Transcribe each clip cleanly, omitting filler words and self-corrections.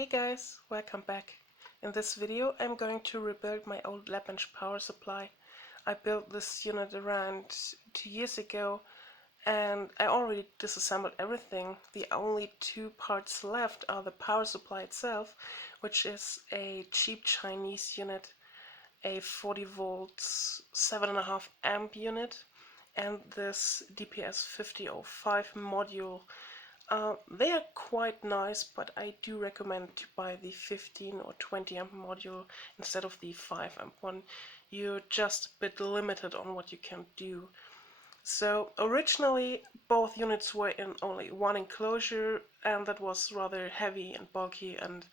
Hey guys, welcome back. In this video I'm going to rebuild my old lab bench power supply. I built this unit around 2 years ago and I already disassembled everything. The only two parts left are the power supply itself, which is a cheap Chinese unit, a 40 volts 7.5 amp unit, and this DPS-5005 module. They are quite nice, but I do recommend to buy the 15 or 20 amp module instead of the 5 amp one. You're just a bit limited on what you can do. So originally both units were in only one enclosure, and that was rather heavy and bulky and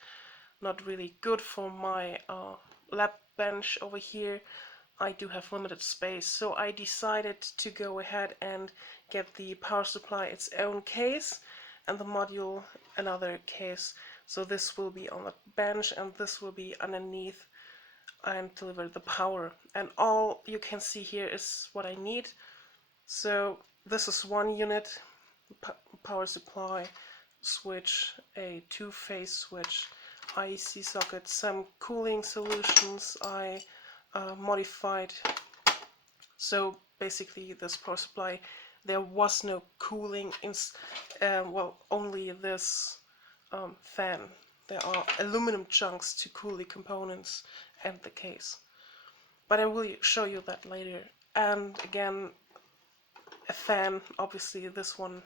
not really good for my lab bench over here. I do have limited space, so I decided to go ahead and get the power supply its own case and the module another case. So this will be on the bench and this will be underneath and deliver the power. And all you can see here is what I need. So this is one unit, power supply switch, a two-phase switch, IEC socket, some cooling solutions I modified. So basically this power supply, there was no cooling, well, only this fan. There are aluminum chunks to cool the components and the case. But I will show you that later. And again, a fan, obviously this one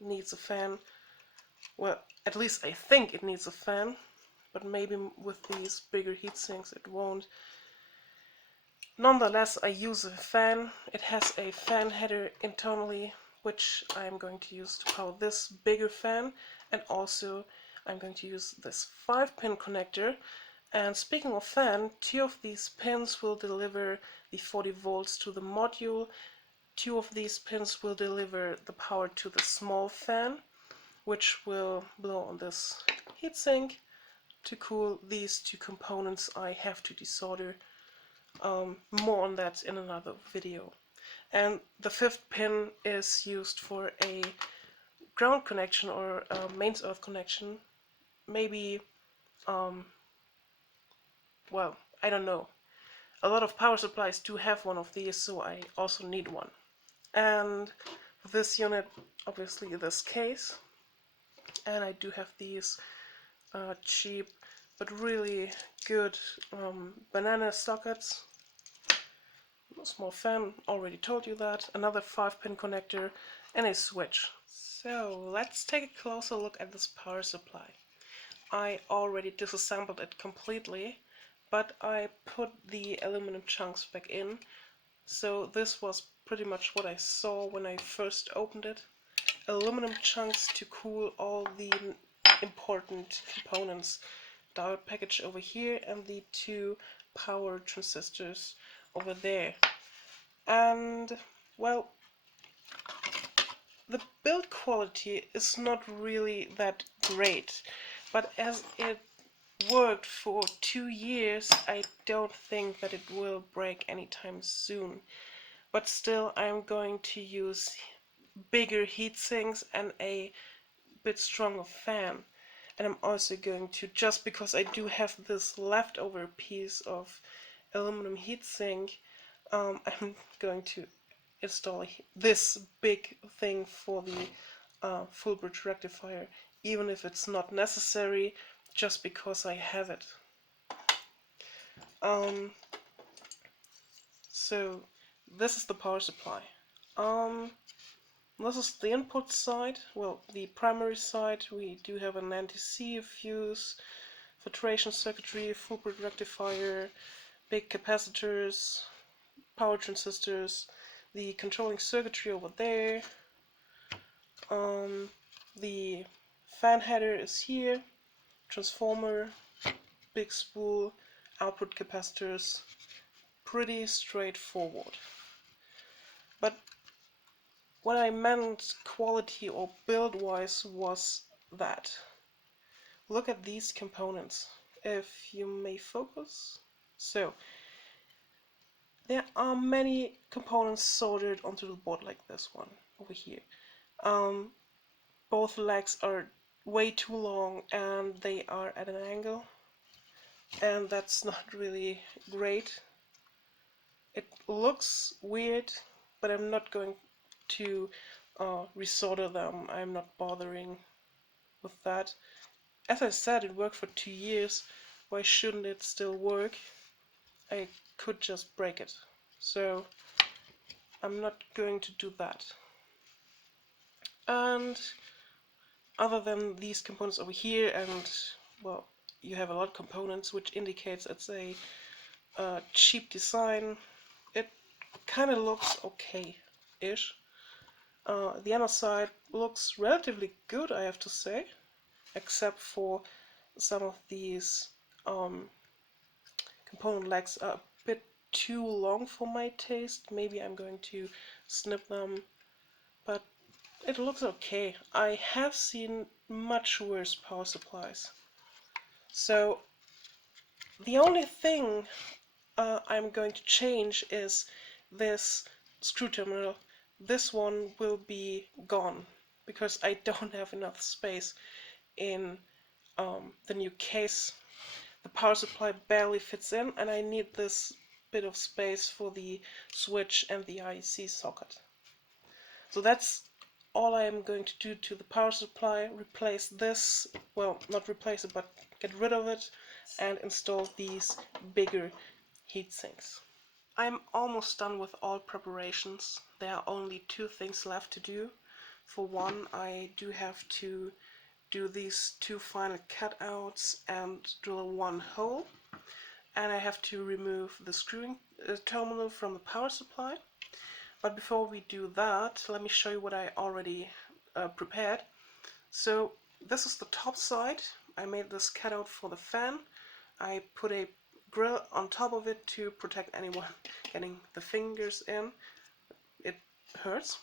needs a fan. Well, at least I think it needs a fan, but maybe with these bigger heat sinks it won't. Nonetheless, I use a fan. It has a fan header internally, which I'm going to use to power this bigger fan, and also I'm going to use this 5-pin connector. And speaking of fan, 2 of these pins will deliver the 40 volts to the module. 2 of these pins will deliver the power to the small fan, which will blow on this heatsink to cool these 2 components I have to desolder. More on that in another video. And the 5th pin is used for a ground connection or a mains earth connection. Maybe, well, I don't know. A lot of power supplies do have one of these, so I also need one. And for this unit, obviously this case. And I do have these cheap but really good banana sockets. A small fan, already told you that, another 5-pin connector, and a switch. So let's take a closer look at this power supply. I already disassembled it completely, but I put the aluminum chunks back in. So this was pretty much what I saw when I first opened it. Aluminum chunks to cool all the important components. Diode package over here and the 2 power transistors over there. And well, the build quality is not really that great, but as it worked for 2 years, I don't think that it will break anytime soon. But still, I'm going to use bigger heat sinks and a bit stronger fan. And I'm also going to, just because I do have this leftover piece of aluminum heatsink, I'm going to install this big thing for the full bridge rectifier, even if it's not necessary, just because I have it. So this is the power supply. This is the input side, well, the primary side. We do have an NTC fuse, filtration circuitry, full bridge rectifier, big capacitors, power transistors, the controlling circuitry over there. The fan header is here, transformer, big spool, output capacitors. Pretty straightforward. But what I meant quality or build wise was that. Look at these components, if you may focus. So there are many components soldered onto the board like this one over here. Both legs are way too long and they are at an angle, and that's not really great. It looks weird, but I'm not going to resolder them. I'm not bothering with that. As I said, it worked for 2 years. Why shouldn't it still work? I could just break it. So I'm not going to do that. And other than these components over here, and well, you have a lot of components, which indicates it's a cheap design. It kind of looks okay-ish. The other side looks relatively good, I have to say, except for some of these component legs are a bit too long for my taste. Maybe I'm going to snip them, but it looks okay. I have seen much worse power supplies. So the only thing I'm going to change is this screw terminal. This one will be gone because I don't have enough space in the new case. The power supply barely fits in, and I need this bit of space for the switch and the IEC socket. So that's all I am going to do to the power supply. Replace this, well, not replace it, but get rid of it and install these bigger heat sinks. I'm almost done with all preparations. There are only 2 things left to do. For one, I do have to do these 2 final cutouts and drill 1 hole, and I have to remove the screwing terminal from the power supply. But before we do that, let me show you what I already prepared. So this is the top side. I made this cutout for the fan. I put a grill on top of it to protect anyone getting the fingers in. It hurts.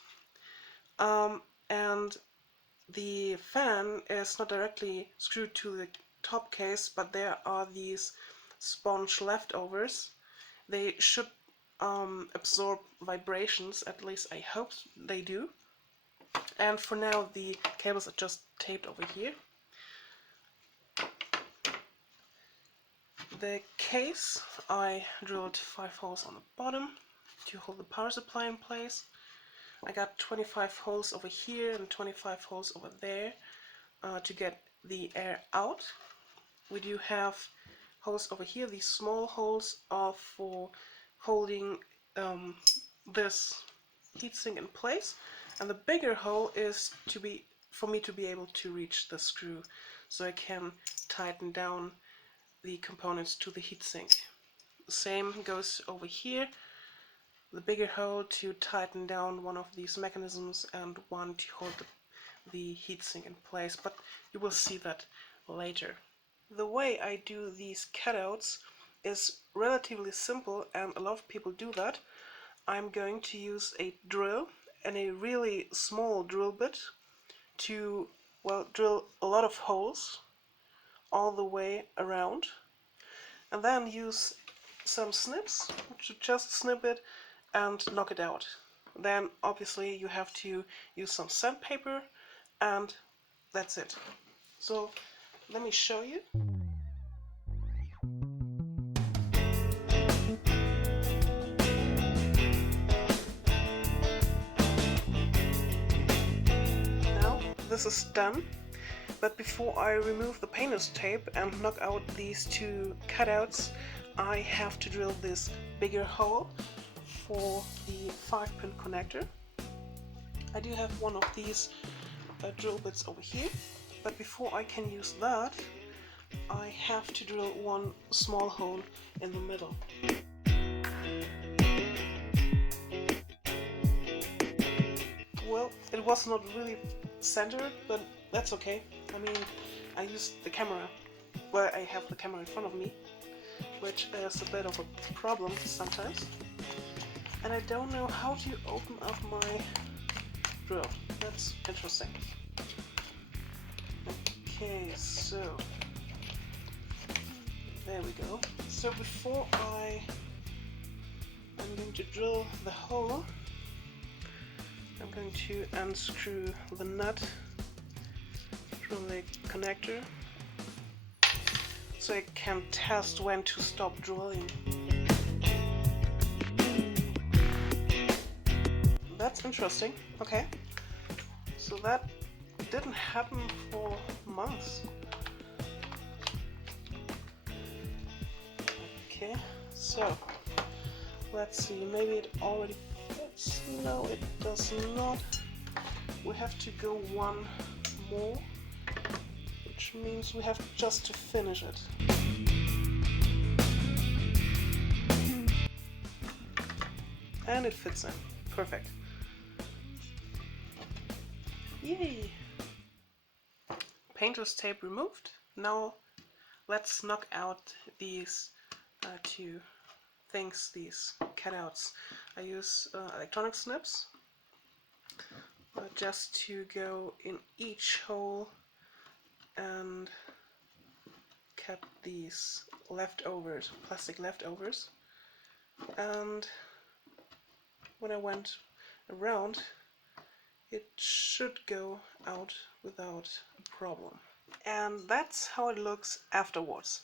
And the fan is not directly screwed to the top case, but there are these sponge leftovers. They should absorb vibrations, at least I hope they do. And for now the cables are just taped over here. The case, I drilled 5 holes on the bottom to hold the power supply in place. I got 25 holes over here and 25 holes over there to get the air out. We do have holes over here. These small holes are for holding this heatsink in place, and the bigger hole is for me to be able to reach the screw, so I can tighten down the components to the heatsink. The same goes over here. The bigger hole to tighten down one of these mechanisms and one to hold the heatsink in place, but you will see that later. The way I do these cutouts is relatively simple, and a lot of people do that. I'm going to use a drill and a really small drill bit to, well, drill a lot of holes all the way around, and then use some snips to just snip it and knock it out. Then obviously you have to use some sandpaper, and that's it. So let me show you. Now this is done, but before I remove the painter's tape and knock out these 2 cutouts, I have to drill this bigger hole for the 5-pin connector. I do have one of these drill bits over here, but before I can use that, I have to drill 1 small hole in the middle. Well, it was not really centered, but that's okay. I mean, I used the camera. Well, I have the camera in front of me, which is a bit of a problem sometimes. And I don't know how to open up my drill. That's interesting. Okay, so there we go. So before I'm going to drill the hole, I'm going to unscrew the nut from the connector so I can test when to stop drilling. That's interesting. Okay, so that didn't happen for months. Okay, so let's see, maybe it already fits. No, it does not. We have to go one more, which means we have just to finish it. And it fits in. Perfect. Yay! Painter's tape removed. Now let's knock out these two things, these cutouts. I use electronic snips just to go in each hole and cut these leftovers, plastic leftovers. And when I went around, it should go out without a problem. And that's how it looks afterwards.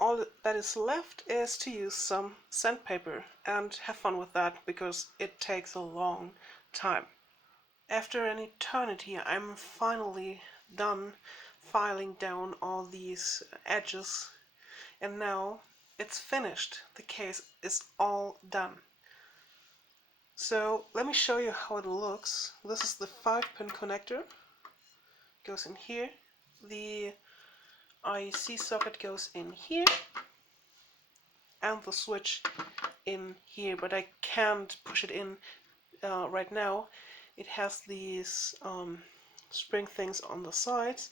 All that is left is to use some sandpaper and have fun with that because it takes a long time. After an eternity, I'm finally done filing down all these edges, and now it's finished. The case is all done. So let me show you how it looks. This is the 5-pin connector. It goes in here. The IC socket goes in here, and the switch in here, but I can't push it in right now. It has these spring things on the sides.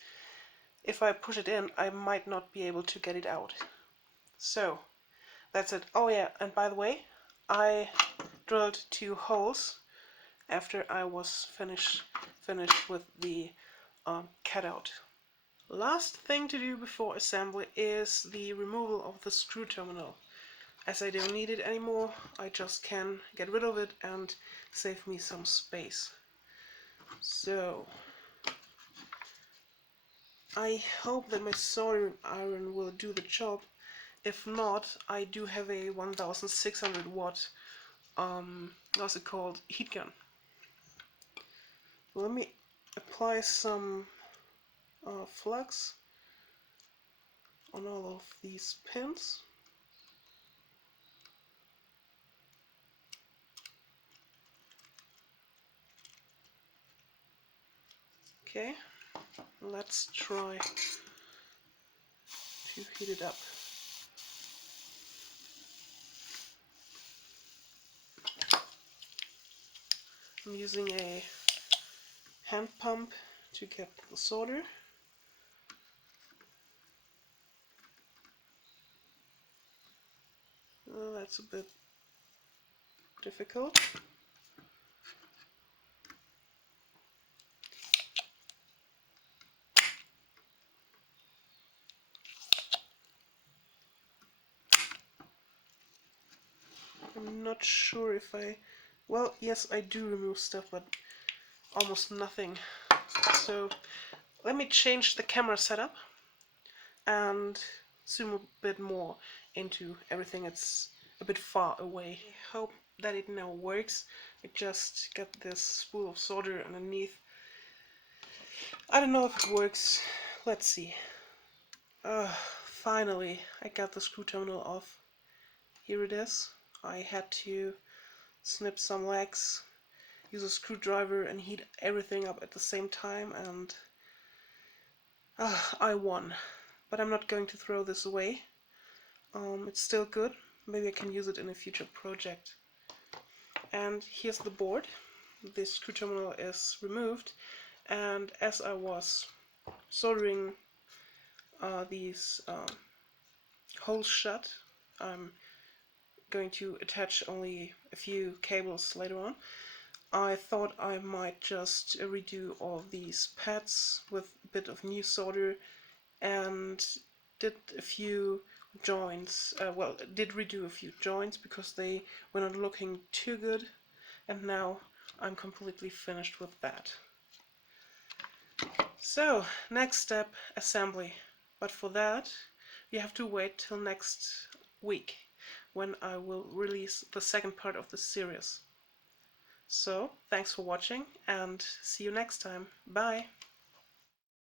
If I push it in, I might not be able to get it out. So that's it. Oh yeah, and by the way, I drilled 2 holes after I was finished with the cutout. Last thing to do before assembly is the removal of the screw terminal. As I don't need it anymore, I just can get rid of it and save me some space. So I hope that my soldering iron will do the job. If not, I do have a 1600 watt what's it called, heat gun. Let me apply some flux on all of these pins. Okay, let's try to heat it up. I'm using a hand pump to get the solder. That's a bit difficult. I'm not sure if well, yes, I do remove stuff, but almost nothing. So let me change the camera setup and zoom a bit more into everything. It's a bit far away. I hope that it now works. I just got this spool of solder underneath. I don't know if it works. Let's see. Finally, I got the screw terminal off. Here it is. I had to snip some legs, use a screwdriver and heat everything up at the same time, and I won. But I'm not going to throw this away. It's still good. Maybe I can use it in a future project. And here's the board. The screw terminal is removed, and as I was soldering these holes shut, I'm going to attach only a few cables later on. I thought I might just redo all these pads with a bit of new solder, and did a few joints, did redo a few joints because they were not looking too good, and now I'm completely finished with that. So, next step, assembly. But for that, you have to wait till next week when I will release the second part of this series. So, thanks for watching and see you next time. Bye!